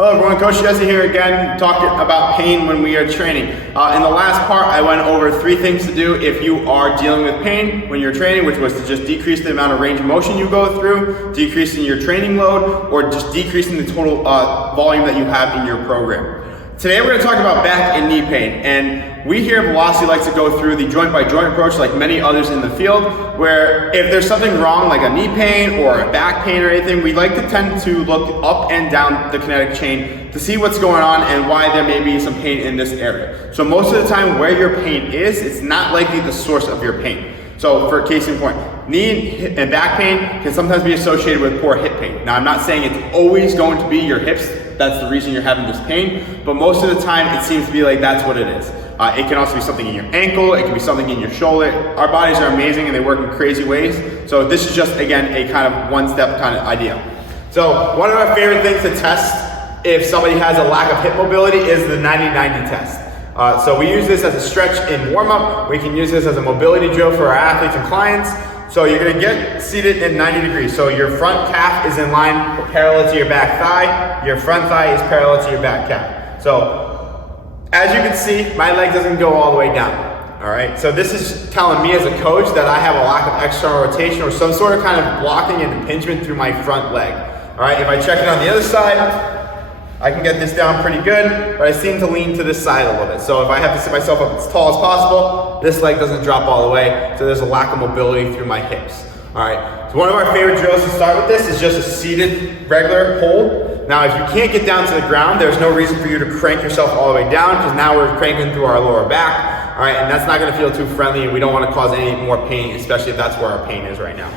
Hello everyone, Coach Jess here again, talking about pain when we are training. In the last part, I went over 3 things to do if you are dealing with pain when you're training, which was to just decrease the amount of range of motion you go through, decreasing your training load, or just decreasing the total volume that you have in your program. Today we're going to talk about back and knee pain, and we here at Velocity like to go through the joint by joint approach like many others in the field, where if there's something wrong like a knee pain or a back pain or anything, we like to tend to look up and down the kinetic chain to see what's going on and why there may be some pain in this area. So most of the time where your pain is, it's not likely the source of your pain. So for case in point, knee and back pain can sometimes be associated with poor hip pain. Now I'm not saying it's always going to be your hips, that's the reason you're having this pain, but most of the time it seems to be like that's what it is. It can also be something in your ankle, it can be something in your shoulder. Our bodies are amazing and they work in crazy ways. So this is just, again, a kind of one-step kind of idea. So one of our favorite things to test if somebody has a lack of hip mobility is the 90-90 test. So we use this as a stretch in warm-up. We can use this as a mobility drill for our athletes and clients. So you're gonna get seated in 90 degrees. So your front calf is in line parallel to your back thigh. Your front thigh is parallel to your back calf. So as you can see, my leg doesn't go all the way down. All right, so this is telling me as a coach that I have a lack of external rotation or some sort of kind of blocking and impingement through my front leg. All right, if I check it on the other side, I can get this down pretty good, but I seem to lean to this side a little bit. So if I have to sit myself up as tall as possible, this leg doesn't drop all the way, so there's a lack of mobility through my hips. All right, so one of our favorite drills to start with this is just a seated regular hold. Now if you can't get down to the ground, there's no reason for you to crank yourself all the way down, because now we're cranking through our lower back. All right, and that's not gonna feel too friendly, and we don't wanna cause any more pain, especially if that's where our pain is right now.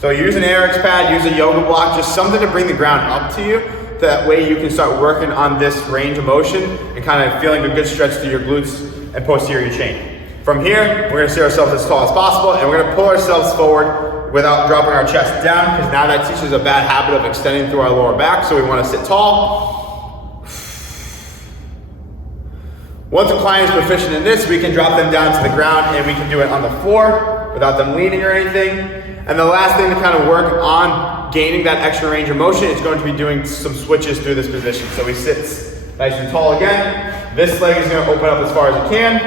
So use an ARX pad, use a yoga block, just something to bring the ground up to you. That way you can start working on this range of motion and kind of feeling a good stretch through your glutes and posterior chain. From here, we're gonna sit ourselves as tall as possible and we're gonna pull ourselves forward without dropping our chest down, because now that teaches a bad habit of extending through our lower back, so we wanna sit tall. Once a client is proficient in this, we can drop them down to the ground and we can do it on the floor without them leaning or anything. And the last thing to kind of work on gaining that extra range of motion is going to be doing some switches through this position. So we sit nice and tall again. This leg is going to open up as far as it can.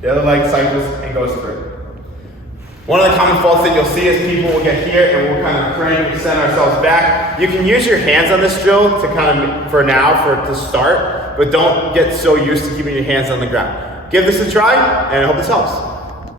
The other leg cycles and goes through. One of the common faults that you'll see is people will get here and we'll kind of crane and send ourselves back. You can use your hands on this drill to kind of, to start, but don't get so used to keeping your hands on the ground. Give this a try and I hope this helps.